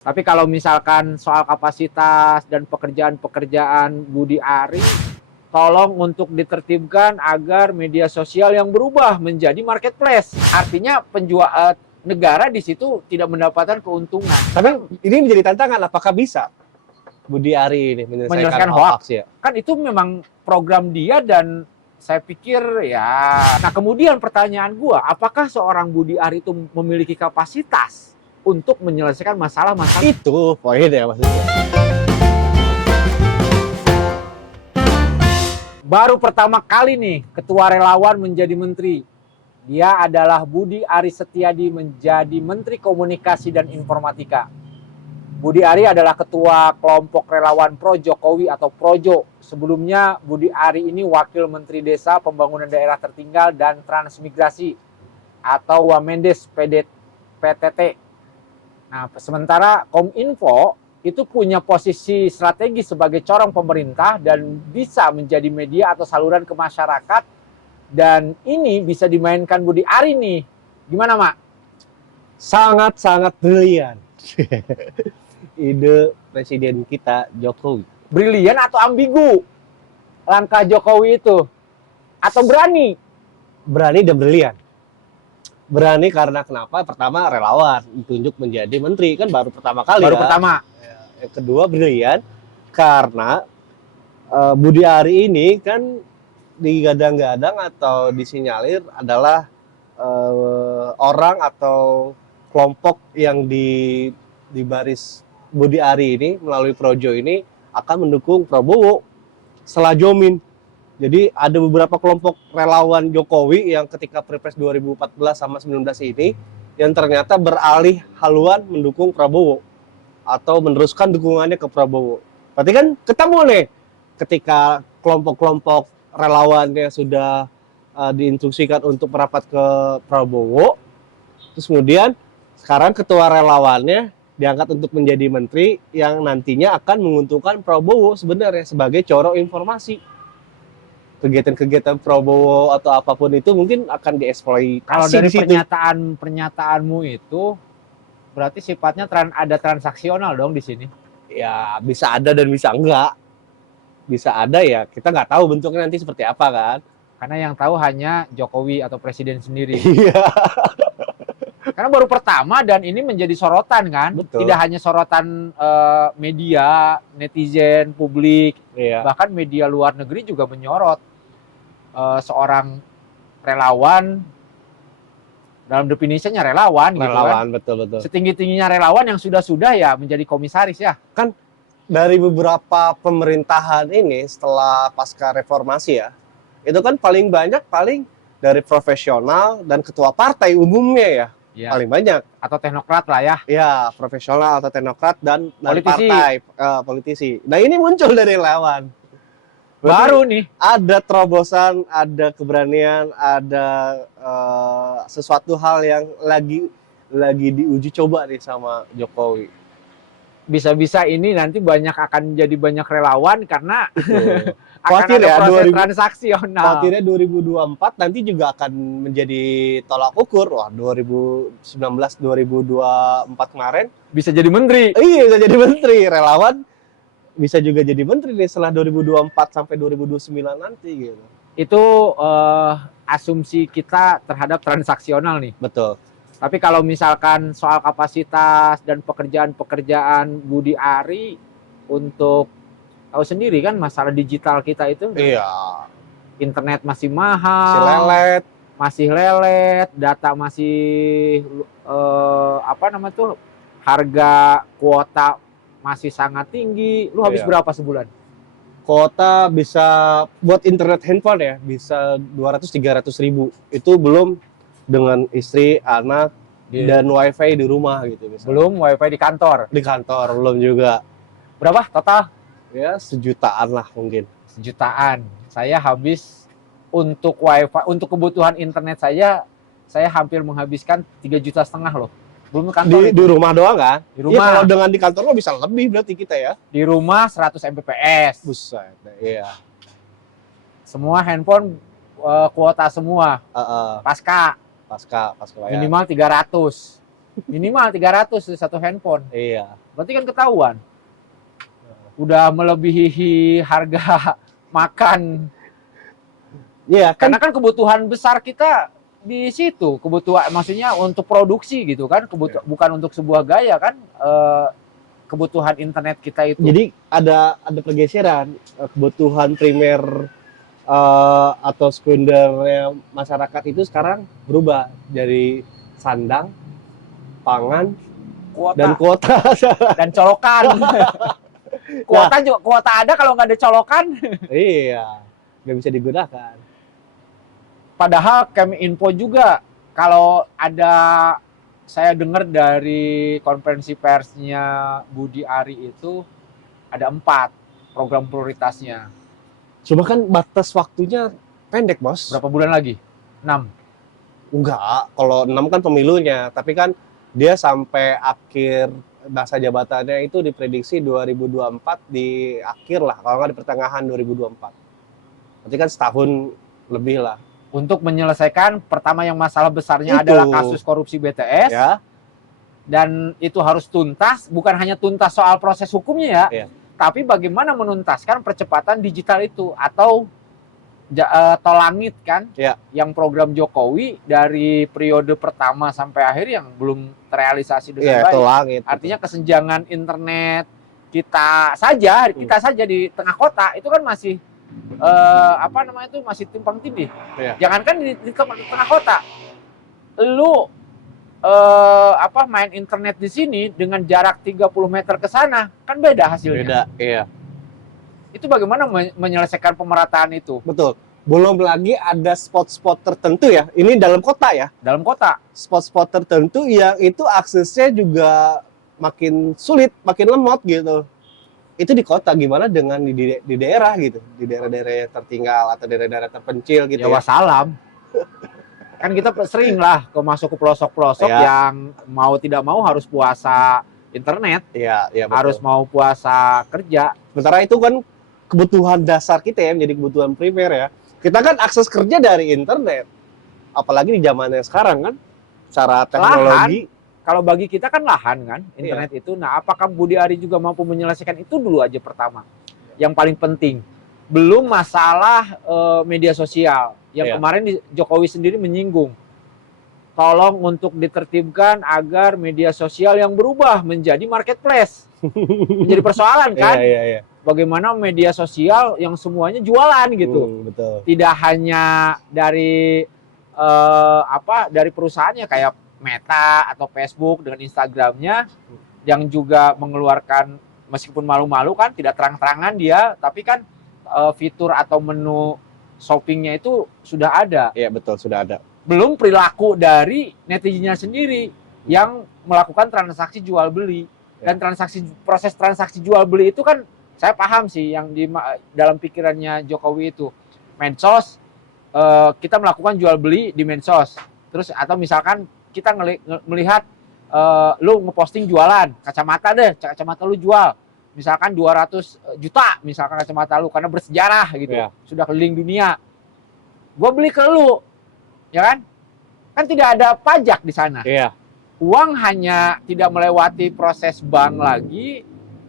Tapi kalau misalkan soal kapasitas dan pekerjaan-pekerjaan Budi Ari, tolong untuk ditertibkan agar media sosial yang berubah menjadi marketplace. Artinya negara di situ tidak mendapatkan keuntungan. Tapi ini menjadi tantangan, apakah bisa Budi Ari ini Menyelesaikan menyelesaikan hoax. hoax ya? Kan itu memang program dia dan saya pikir ya. Nah kemudian pertanyaan gua, apakah seorang Budi Ari itu memiliki kapasitas untuk menyelesaikan masalah-masalah? Itu poinnya maksudnya. Baru pertama kali nih ketua relawan menjadi menteri. Dia adalah Budi Ari Setiadi menjadi Menteri Komunikasi dan Informatika. Budi Ari adalah ketua kelompok relawan Pro Jokowi atau Projo. Sebelumnya Budi Ari ini wakil Menteri Desa, Pembangunan Daerah Tertinggal dan Transmigrasi atau Wamendes PTT. Nah, sementara Kominfo itu punya posisi strategis sebagai corong pemerintah dan bisa menjadi media atau saluran ke masyarakat. Dan ini bisa dimainkan Budi Ari nih. Gimana, Mak? Sangat-sangat brilian. Ide Presiden kita Jokowi. Brilian atau ambigu? Langkah Jokowi itu? Atau berani? Berani dan brilian. Berani karena kenapa? Pertama relawan ditunjuk menjadi menteri, kan baru pertama kali. Baru ya. pertama. Yang kedua brilian karena Budi Ari ini kan digadang-gadang atau disinyalir adalah orang atau kelompok yang di baris Budi Ari ini melalui Projo ini akan mendukung Prabowo setelah Jomin. Jadi ada beberapa kelompok relawan Jokowi yang ketika Pilpres 2014 sama 19 ini yang ternyata beralih haluan mendukung Prabowo atau meneruskan dukungannya ke Prabowo. Berarti kan ketemu nih ketika kelompok-kelompok relawannya sudah diinstruksikan untuk merapat ke Prabowo, terus kemudian sekarang ketua relawannya diangkat untuk menjadi menteri yang nantinya akan menguntungkan Prabowo sebenarnya sebagai corong informasi. Kegiatan-kegiatan Prabowo atau apapun itu mungkin akan dieksploitasi. Kalau dari di situ. pernyataanmu itu berarti sifatnya ada transaksional dong di sini. Ya bisa ada dan bisa enggak. Bisa ada ya, kita nggak tahu bentuknya nanti seperti apa kan. Karena yang tahu hanya Jokowi atau presiden sendiri. Iya. Karena baru pertama dan ini menjadi sorotan kan. Betul. Tidak hanya sorotan media, netizen, publik. Iya. Bahkan media luar negeri juga menyorot seorang relawan, dalam definisinya relawan gitu kan. Betul. Setinggi-tingginya relawan yang sudah-sudah ya menjadi komisaris ya. Kan dari beberapa pemerintahan ini setelah pasca reformasi ya, itu kan paling dari profesional dan ketua partai umumnya ya. Ya. Paling banyak. Atau teknokrat lah ya. Ya, profesional atau teknokrat dan Politisi. Partai politisi. Nah ini muncul dari relawan. Berarti Baru nih. ada terobosan, ada keberanian, ada sesuatu hal yang lagi diuji coba nih sama Jokowi. Bisa-bisa ini nanti akan jadi banyak relawan karena akan Khawatir ada ya, proses transaksional. Khawatirnya 2024 nanti juga akan menjadi tolak ukur. Wah, 2019-2024 kemarin Bisa jadi menteri. iya, bisa jadi menteri. Relawan bisa juga jadi menteri nih setelah 2024 sampai 2029 nanti gitu. Itu asumsi kita terhadap transaksional nih. Betul. Tapi kalau misalkan soal kapasitas dan pekerjaan-pekerjaan Budi Ari untuk tahu sendiri kan masalah digital kita itu. Iya. Internet masih Si mahal. lelet. Masih lelet, data masih harga kuota masih sangat tinggi. Lu habis Iya. berapa sebulan? Kuota bisa buat internet handphone ya, bisa 200-300 ribu. Itu belum dengan istri, anak, dan wifi di rumah gitu misalnya. Belum wifi di kantor. Di kantor belum juga. Berapa total? Ya 1 jutaan lah mungkin. 1 jutaan. Saya habis untuk wifi, untuk kebutuhan internet saya hampir menghabiskan 3,5 juta loh. Belum kantor. Di rumah doang kan? Di rumah. Iya, kalau dengan di kantor lo bisa lebih berarti kita ya. Di rumah 100 Mbps. Buset, iya. Semua handphone kuota semua. Pasca Pasca bayar. minimal 300. Minimal 300 satu handphone. Iya. Berarti kan ketahuan. Udah melebihi harga makan. Iya kan. Karena kan kebutuhan besar kita di situ. Kebutuhan maksudnya untuk produksi gitu kan. Bukan untuk sebuah gaya kan. Kebutuhan internet kita itu. Jadi ada pergeseran kebutuhan primer atau sekundernya masyarakat itu sekarang berubah dari sandang, pangan, dan kuota. Dan colokan. Kuota ada kalau nggak ada colokan. Iya, nggak bisa digunakan. Padahal Keminfo juga kalau ada, saya dengar dari konferensi persnya Budi Ari itu ada 4 program prioritasnya. Cuma kan batas waktunya pendek, Bos. Berapa bulan lagi? 6. Enggak, kalau 6 kan pemilunya, tapi kan dia sampai akhir masa jabatannya itu diprediksi 2024 di akhir lah, kalau nggak di pertengahan 2024. Berarti kan setahun lebih lah. Untuk menyelesaikan pertama yang masalah besarnya Itu. adalah kasus korupsi BTS. Ya. Dan itu harus tuntas, bukan hanya tuntas soal proses hukumnya Iya. Tapi bagaimana menuntaskan percepatan digital itu atau tol langit kan, Iya. yang program Jokowi dari periode pertama sampai akhir yang belum terrealisasi dengan baik. Tol langit. Artinya kesenjangan internet kita saja di tengah kota itu kan masih masih timpang tindih. Iya. Jangankan di tengah kota, lu main internet di sini dengan jarak 30 meter ke sana kan beda hasilnya. Beda, iya. Itu bagaimana menyelesaikan pemerataan itu? Betul. Belum lagi ada spot-spot tertentu ya. Ini dalam kota ya. Dalam kota. Spot-spot tertentu yang itu aksesnya juga makin sulit, makin lemot gitu. Itu di kota, gimana dengan di daerah gitu, di daerah-daerah yang tertinggal atau daerah-daerah terpencil gitu ya. Wassalam. Kan kita sering lah masuk ke pelosok-pelosok yang mau tidak mau harus puasa internet. Iya, betul. Harus mau puasa kerja. Sementara itu kan kebutuhan dasar kita ya, menjadi kebutuhan primer ya. Kita kan akses kerja dari internet. Apalagi di zamannya sekarang kan, secara teknologi. Lahan. Kalau bagi kita kan lahan kan, internet itu. Nah, apakah Budi Ari juga mampu menyelesaikan itu dulu aja pertama? Yang paling penting. Belum masalah media sosial. Yang kemarin Jokowi sendiri menyinggung. Tolong untuk ditertibkan agar media sosial yang berubah menjadi marketplace. Menjadi persoalan kan? Iya. Bagaimana media sosial yang semuanya jualan gitu. Betul. Tidak hanya dari dari perusahaannya kayak Meta atau Facebook dengan Instagramnya yang juga mengeluarkan, meskipun malu-malu kan, tidak terang-terangan dia, tapi kan fitur atau menu shoppingnya itu sudah ada. Iya betul, sudah ada. Belum perilaku dari netizennya sendiri yang melakukan transaksi jual beli. Dan proses transaksi jual beli itu kan saya paham sih yang dalam pikirannya Jokowi itu. Medsos, kita melakukan jual beli di medsos. Terus atau misalkan kita melihat lu ngeposting jualan kacamata kacamata lu jual. Misalkan 200 juta misalkan kacamata lu karena bersejarah gitu. Sudah keliling dunia. Gua beli ke lu. Ya kan? Kan tidak ada pajak di sana. Iya. Uang hanya tidak melewati proses bank lagi,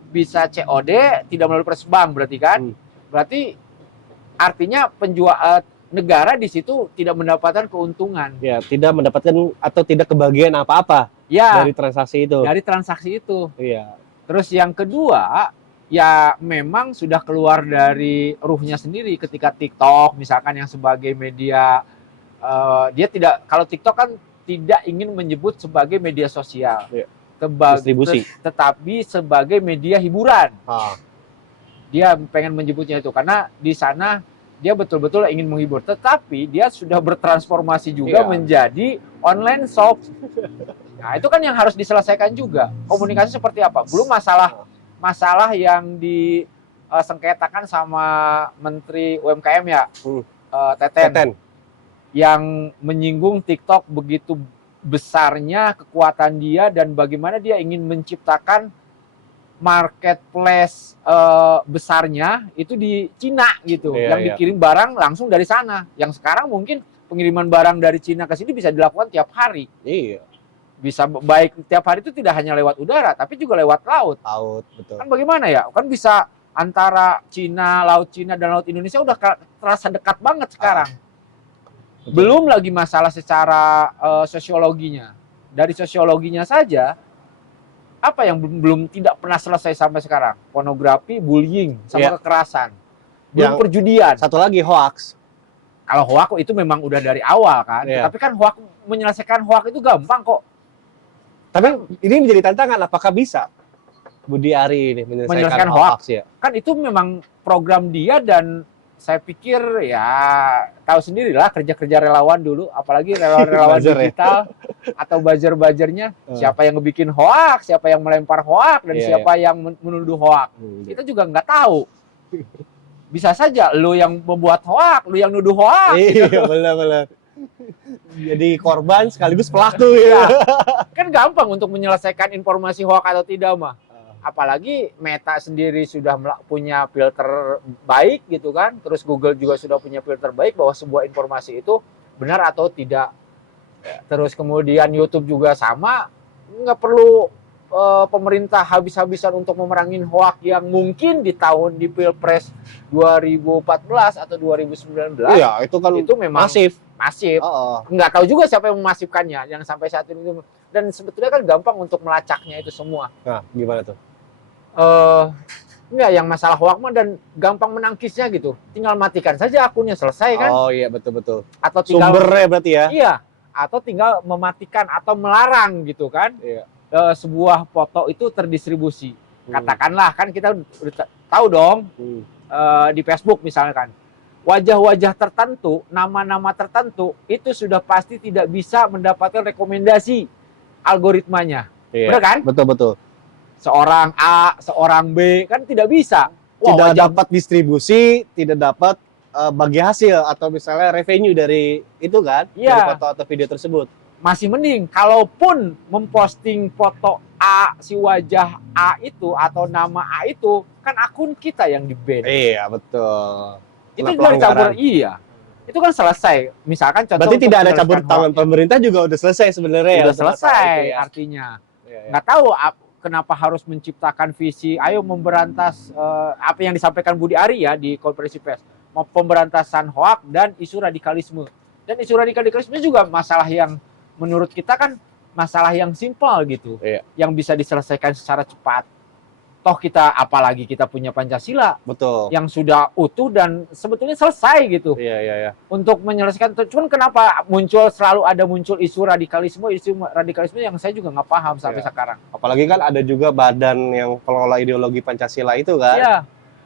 bisa COD, tidak melalui proses bank berarti kan? Berarti artinya negara di situ tidak mendapatkan keuntungan. Ya, tidak mendapatkan atau tidak kebagian apa-apa dari transaksi itu. Dari transaksi itu. Iya. Terus yang kedua, ya memang sudah keluar dari ruhnya sendiri ketika TikTok misalkan yang sebagai media, dia tidak, kalau TikTok kan tidak ingin menyebut sebagai media sosial, distribusi, tetapi sebagai media hiburan. Dia pengen menyebutnya itu karena di sana dia betul-betul ingin menghibur, tetapi dia sudah bertransformasi juga menjadi online shop. Nah, itu kan yang harus diselesaikan juga. Komunikasi seperti apa? Belum masalah yang disengketakan sama Menteri UMKM ya, Teten. Yang menyinggung TikTok begitu besarnya kekuatan dia dan bagaimana dia ingin menciptakan marketplace besarnya itu di Cina gitu, yang dikirim barang langsung dari sana. Yang sekarang mungkin pengiriman barang dari Cina ke sini bisa dilakukan tiap hari. Iya. Bisa baik tiap hari itu tidak hanya lewat udara, tapi juga lewat laut. Laut, betul. Kan bagaimana ya? Kan bisa antara Laut Cina dan Laut Indonesia udah terasa dekat banget sekarang. Betul. Belum lagi masalah secara sosiologinya. Dari sosiologinya saja, apa yang belum tidak pernah selesai sampai sekarang? Pornografi, bullying, sama kekerasan. Belum perjudian. Satu lagi hoax. Kalau hoax itu memang udah dari awal kan. Tapi kan menyelesaikan hoax itu gampang kok. Tapi ini menjadi tantangan, apakah bisa Budi Ari ini menyelesaikan hoax ya? Kan itu memang program dia, dan saya pikir ya tahu sendirilah kerja-kerja relawan dulu, apalagi relawan digital atau buzzer-buzzernya, siapa yang ngebikin hoax, siapa yang melempar hoax, dan siapa yang menuduh hoax. Kita juga nggak tahu. Bisa saja lu yang membuat hoax, lu yang nuduh hoax. Iya, benar-benar. Jadi korban sekaligus pelaku ya. Kan gampang untuk menyelesaikan informasi hoax atau tidak mah. Apalagi Meta sendiri sudah punya filter baik gitu kan. Terus Google juga sudah punya filter baik bahwa sebuah informasi itu benar atau tidak. Terus kemudian YouTube juga sama. Nggak perlu pemerintah habis-habisan untuk memerangin hoax yang mungkin di Pilpres 2014 atau 2019. Iya, itu kan itu memang masif. Nggak tahu juga siapa yang memasifkannya yang sampai saat ini. Dan sebetulnya kan gampang untuk melacaknya itu semua. Nah, gimana tuh? Enggak, yang masalah hoax mah dan gampang menangkisnya gitu. Tinggal matikan saja akunnya, selesai kan? Oh iya, betul-betul. Atau tinggal, sumbernya berarti ya? Iya. Atau tinggal mematikan atau melarang gitu kan? Iya. Sebuah foto itu terdistribusi. Katakanlah kan kita udah tahu dong di Facebook misalkan. Wajah-wajah tertentu, nama-nama tertentu itu sudah pasti tidak bisa mendapatkan rekomendasi algoritmanya. Iya. Benar kan? Betul-betul. Seorang A, seorang B, kan tidak bisa. Tidak dapat distribusi, tidak dapat bagi hasil atau misalnya revenue dari itu kan, dari foto atau video tersebut. Masih mending, kalaupun memposting foto A, si wajah A itu atau nama A itu, kan akun kita yang di-ban. Iya, betul. Itu dari campur, itu kan selesai. Misalkan contoh, berarti tidak ada campur tangan pemerintah juga udah selesai sebenarnya. Udah selesai artinya. Nggak tahu kenapa harus menciptakan visi, ayo memberantas apa yang disampaikan Budi Ari ya di konferensi pers, pemberantasan hoax dan isu radikalisme. Dan isu radikalisme juga masalah yang menurut kita kan masalah yang simpel gitu, yang bisa diselesaikan secara cepat. Toh kita, apalagi kita punya Pancasila, betul, yang sudah utuh dan sebetulnya selesai gitu. Iya. Untuk menyelesaikan. Cuman kenapa selalu ada muncul isu radikalisme yang saya juga nggak paham sampai sekarang. Apalagi kan ada juga badan yang pengelola ideologi Pancasila itu kan. Iya.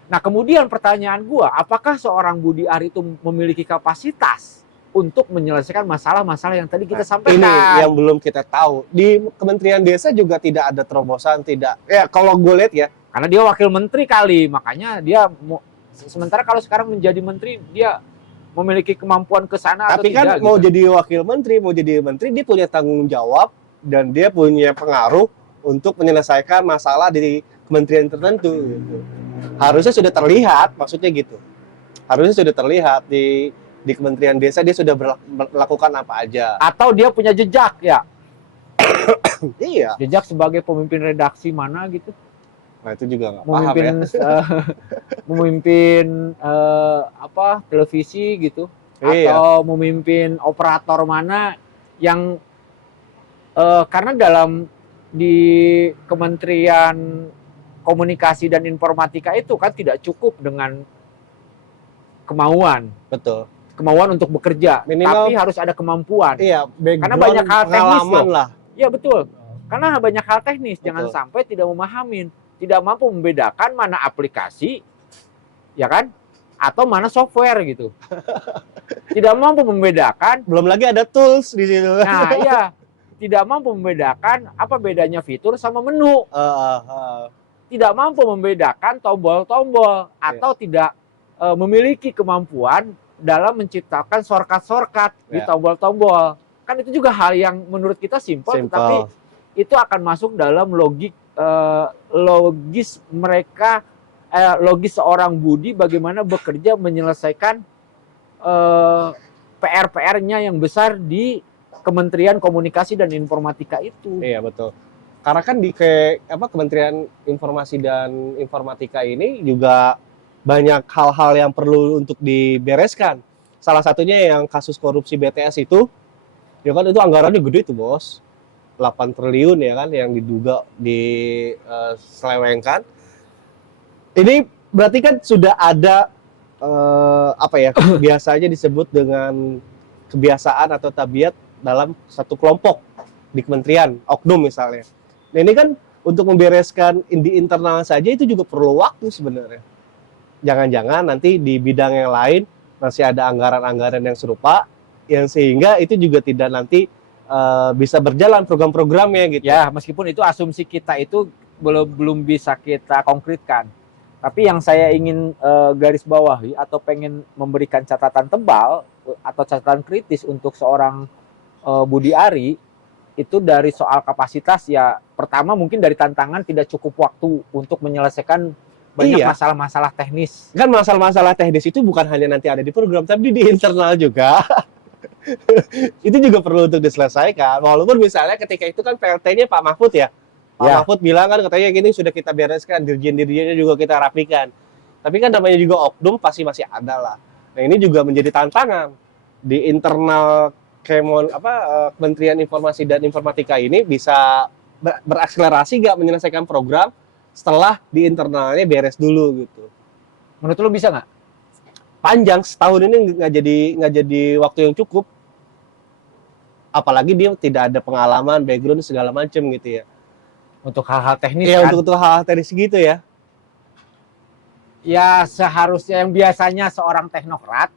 Nah kemudian pertanyaan gua, apakah seorang Budi Ari itu memiliki kapasitas untuk menyelesaikan masalah-masalah yang tadi kita sampaikan? Ini yang belum kita tahu. Di Kementerian Desa juga tidak ada terobosan, tidak. Ya kalau gue lihat ya. Karena dia wakil menteri kali, makanya dia sementara kalau sekarang menjadi menteri, dia memiliki kemampuan ke sana atau tidak. Tapi kan mau jadi wakil menteri, mau jadi menteri, dia punya tanggung jawab dan dia punya pengaruh untuk menyelesaikan masalah di kementerian tertentu. Gitu. Harusnya sudah terlihat, maksudnya gitu. Harusnya sudah terlihat di Kementerian Desa dia sudah melakukan apa aja. Atau dia punya jejak ya? Iya. Jejak sebagai pemimpin redaksi mana gitu? Nah itu juga nggak paham ya. Memimpin televisi gitu? Atau memimpin operator mana yang karena di Kementerian Komunikasi dan Informatika itu kan tidak cukup dengan kemauan. Betul. Kemauan untuk bekerja, minimal, tapi harus ada kemampuan. Iya, karena banyak hal teknis lah. Iya betul. Karena banyak hal teknis, jangan sampai tidak memahamin, tidak mampu membedakan mana aplikasi, ya kan, atau mana software gitu. Tidak mampu membedakan. Belum lagi ada tools di situ. Nah, iya, tidak mampu membedakan apa bedanya fitur sama menu. Tidak mampu membedakan tombol-tombol atau tidak memiliki kemampuan dalam menciptakan shortcut di tombol-tombol. Kan itu juga hal yang menurut kita simpel, tapi itu akan masuk dalam logis seorang Budi bagaimana bekerja menyelesaikan PR-PR-nya yang besar di Kementerian Komunikasi dan Informatika itu. Iya betul. Karena kan di Kementerian Informasi dan Informatika ini juga banyak hal-hal yang perlu untuk dibereskan. Salah satunya yang kasus korupsi BTS itu, ya kan itu anggarannya gede tuh bos, 8 triliun ya kan yang diduga diselewengkan. Ini berarti kan sudah ada biasanya disebut dengan kebiasaan atau tabiat dalam satu kelompok di kementerian, oknum misalnya. Nah ini kan untuk membereskan di internal saja itu juga perlu waktu sebenarnya. Jangan-jangan nanti di bidang yang lain masih ada anggaran-anggaran yang serupa, yang sehingga itu juga tidak nanti bisa berjalan program-programnya gitu. Ya, meskipun itu asumsi kita itu belum bisa kita konkretkan. Tapi yang saya ingin garis bawahi atau pengen memberikan catatan tebal atau catatan kritis untuk seorang Budi Ari itu dari soal kapasitas ya, pertama mungkin dari tantangan tidak cukup waktu untuk menyelesaikan banyak masalah-masalah teknis. Kan masalah-masalah teknis itu bukan hanya nanti ada di program, tapi di internal juga. Itu juga perlu untuk diselesaikan. Walaupun misalnya ketika itu kan PLT-nya Pak Mahfud ya. Pak Mahfud bilang kan katanya gini sudah kita bereskan, dirjen-dirjennya juga kita rapikan. Tapi kan namanya juga oknum pasti masih ada lah. Nah ini juga menjadi tantangan di internal Kementerian Informasi dan Informatika ini bisa berakselerasi nggak menyelesaikan program setelah di internalnya beres dulu gitu. Menurut lu bisa nggak? Panjang, setahun ini nggak jadi waktu yang cukup. Apalagi dia tidak ada pengalaman, background segala macam gitu ya. Untuk hal-hal teknis ya, kan? untuk hal-hal teknis gitu ya. Ya seharusnya yang biasanya seorang teknokrat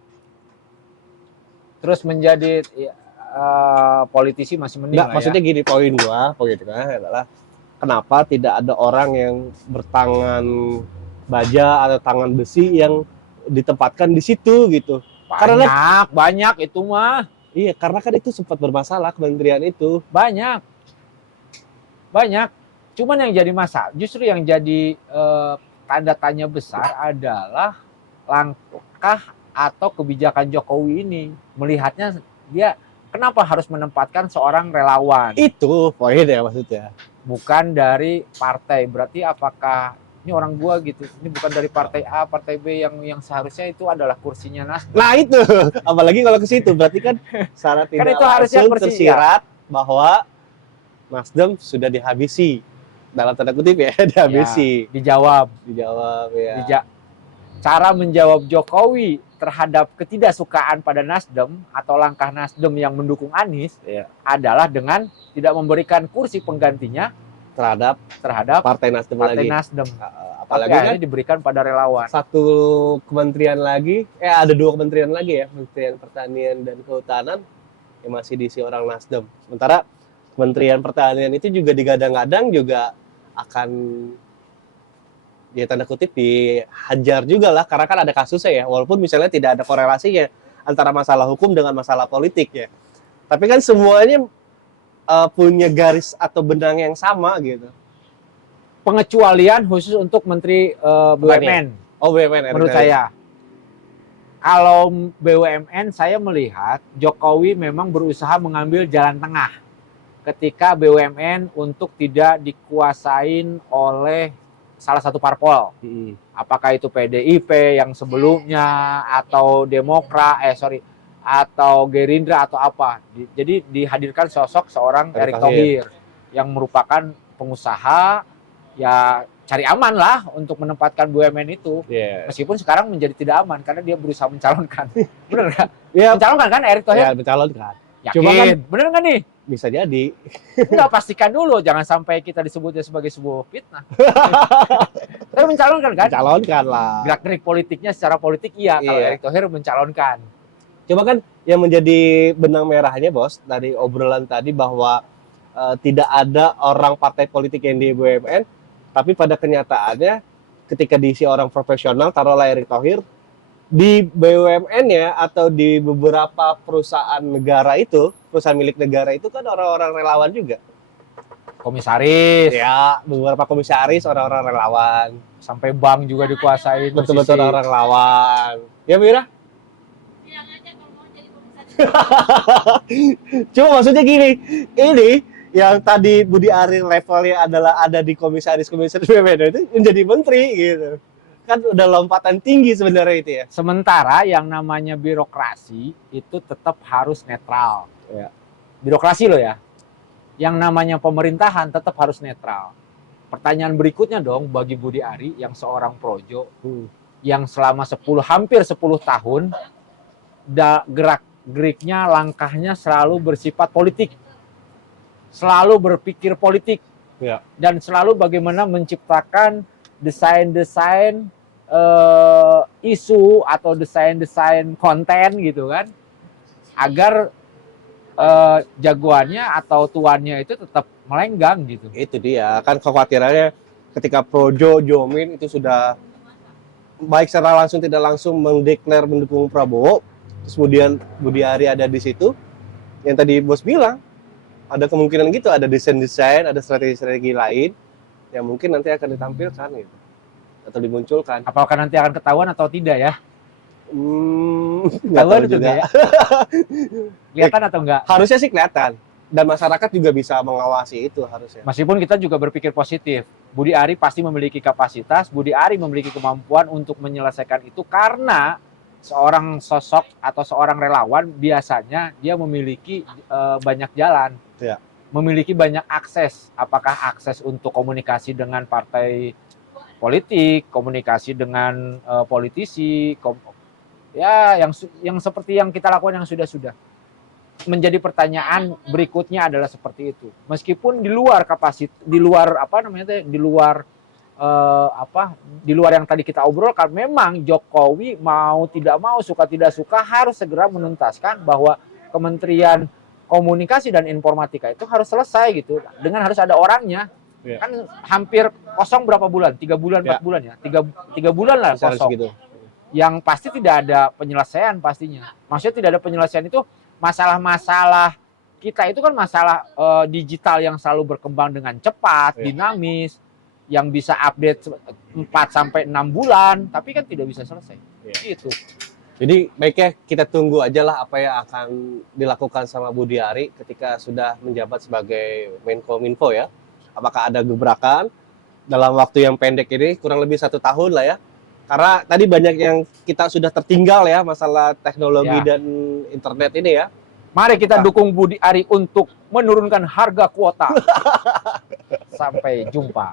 terus menjadi politisi masih mending lah maksudnya ya. gini, poin gua adalah kenapa tidak ada orang yang bertangan baja atau tangan besi yang ditempatkan di situ gitu. Banyak itu mah. Iya, karena kan itu sempat bermasalah kementerian itu. Banyak. Cuman yang jadi masalah, justru yang jadi tanda tanya besar adalah langkah atau kebijakan Jokowi ini. Melihatnya dia kenapa harus menempatkan seorang relawan? Itu poin ya maksudnya. Bukan dari partai. Berarti apakah ini orang gua gitu? Ini bukan dari partai A, partai B yang seharusnya itu adalah kursinya Nasdem. Nah itu, apalagi kalau ke situ berarti kan secara tidak itu harusnya tersirat bahwa Nasdem sudah dihabisi. Dalam tanda kutip ya, dihabisi. Ya, dijawab ya. Cara menjawab Jokowi terhadap ketidaksukaan pada Nasdem atau langkah Nasdem yang mendukung Anies adalah dengan tidak memberikan kursi penggantinya terhadap Partai Nasdem apalagi kan diberikan pada relawan. Satu kementerian lagi, ada 2 kementerian lagi ya, Kementerian Pertanian dan Kehutanan yang masih diisi orang Nasdem. Sementara Kementerian Pertanian itu juga digadang-gadang juga akan ya tanda kutip dihajar juga lah, karena kan ada kasusnya ya, walaupun misalnya tidak ada korelasinya antara masalah hukum dengan masalah politik ya. Tapi kan semuanya punya garis atau benang yang sama gitu. Pengecualian khusus untuk Menteri BUMN. Oh BUMN. Menurut saya. Kalau BUMN saya melihat Jokowi memang berusaha mengambil jalan tengah ketika BUMN untuk tidak dikuasain oleh salah satu parpol. Apakah itu PDIP yang sebelumnya atau atau Gerindra atau apa. Jadi dihadirkan sosok seorang Erick Thohir yang merupakan pengusaha ya cari aman lah untuk menempatkan BUMN itu. Meskipun sekarang menjadi tidak aman karena dia berusaha mencalonkan. Bener nggak? Mencalonkan kan Erick Thohir? Ya, mencalonkan. Yakin? Cuma kan, bener nggak nih? Bisa jadi. Enggak, pastikan dulu. Jangan sampai kita disebutnya sebagai sebuah fitnah. Tapi mencalonkan kan? Mencalonkan lah. Gerak-gerik politiknya secara politik kalau Erick Thohir mencalonkan. Cuma kan yang menjadi benang merahnya bos dari obrolan tadi bahwa tidak ada orang partai politik yang di BUMN, tapi pada kenyataannya ketika diisi orang profesional, taruhlah Erick Thohir, di BUMN-nya atau di beberapa perusahaan negara itu, perusahaan milik negara itu kan orang-orang relawan juga. Komisaris. Ya, beberapa komisaris orang-orang relawan. Sampai bank juga dikuasai. Betul-betul orang relawan. Ya, Mira? Bilang aja kalau mau jadi komisaris Cuma maksudnya gini, ini yang tadi Budi Ari levelnya adalah ada di komisaris-komisaris BUMN itu menjadi menteri gitu. Kan udah lompatan tinggi sebenarnya itu ya. Sementara yang namanya birokrasi itu tetap harus netral. Ya. Birokrasi loh ya. Yang namanya pemerintahan tetap harus netral. Pertanyaan berikutnya dong bagi Budi Ari yang seorang projo yang selama hampir 10 tahun gerak-geriknya, langkahnya selalu bersifat politik. Selalu berpikir politik. Ya. Dan selalu bagaimana menciptakan desain-desain isu atau desain-desain konten gitu kan. Agar jagoannya atau tuannya itu tetap melenggang gitu. Itu dia, kan kekhawatirannya ketika Projo, Jomin itu sudah baik secara langsung tidak langsung mendeklar mendukung Prabowo, terus kemudian Budi Ari ada di situ, yang tadi bos bilang, ada kemungkinan gitu, ada desain-desain, ada strategi-strategi lain, yang mungkin nanti akan ditampilkan gitu, atau dimunculkan. Apakah nanti akan ketahuan atau tidak ya? Nggak tahu juga. Ya? Kelihatan atau enggak? Harusnya sih kelihatan. Dan masyarakat juga bisa mengawasi itu harusnya. Meskipun kita juga berpikir positif. Budi Ari pasti memiliki kapasitas, Budi Ari memiliki kemampuan untuk menyelesaikan itu karena seorang sosok atau seorang relawan biasanya dia memiliki banyak jalan. Ya. Memiliki banyak akses. Apakah akses untuk komunikasi dengan partai politik, komunikasi dengan politisi, ya yang seperti yang kita lakukan yang sudah-sudah. Menjadi pertanyaan berikutnya adalah seperti itu. Meskipun di luar kapasitas, di luar di luar yang tadi kita obrolkan, memang Jokowi mau tidak mau, suka tidak suka harus segera menuntaskan bahwa Kementerian Komunikasi dan Informatika itu harus selesai gitu, dengan harus ada orangnya. Ya. Kan hampir kosong berapa bulan? 3 bulan, 4 bulan ya? 3 bulan lah kosong. Gitu. Yang pasti tidak ada penyelesaian pastinya. Maksudnya tidak ada penyelesaian itu masalah-masalah kita itu kan masalah digital yang selalu berkembang dengan cepat, dinamis, yang bisa update 4 sampai 6 bulan, tapi kan tidak bisa selesai. Itu. Jadi baiknya kita tunggu aja lah apa yang akan dilakukan sama Budi Ari ketika sudah menjabat sebagai Menkominfo ya. Apakah ada gebrakan dalam waktu yang pendek ini, kurang lebih 1 tahun lah ya. Karena tadi banyak yang kita sudah tertinggal ya masalah teknologi dan internet ini ya. Mari kita dukung Budi Ari untuk menurunkan harga kuota. Sampai jumpa.